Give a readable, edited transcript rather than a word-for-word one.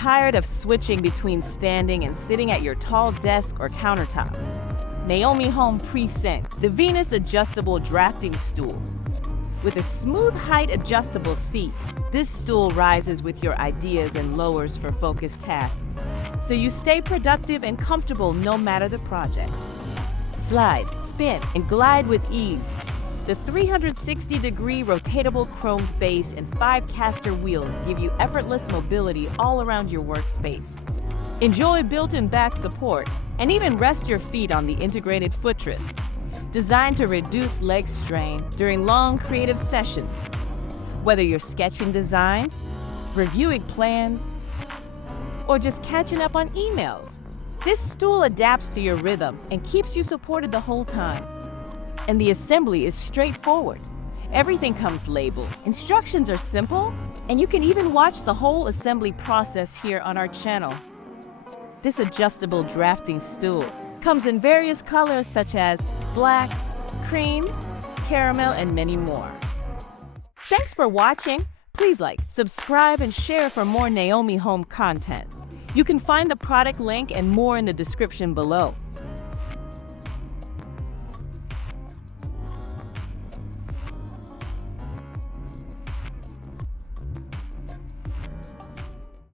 Tired of switching between standing and sitting at your tall desk or countertop? Naomi Home present the Venus Adjustable Drafting Stool. With a smooth height adjustable seat, this stool rises with your ideas and lowers for focused tasks, so you stay productive and comfortable no matter the project. Slide, spin, and glide with ease. The 360-degree rotatable chromed base and 5 caster wheels give you effortless mobility all around your workspace. Enjoy built-in back support and even rest your feet on the integrated footrest, designed to reduce leg strain during long creative sessions. Whether you're sketching designs, reviewing plans, or just catching up on emails, this stool adapts to your rhythm and keeps you supported the whole time. And the assembly is straightforward. Everything comes labeled, instructions are simple, and you can even watch the whole assembly process here on our channel. This adjustable drafting stool comes in various colors such as black, cream, caramel, and many more. Thanks for watching. Please like, subscribe, and share for more Naomi Home content. You can find the product link and more in the description below.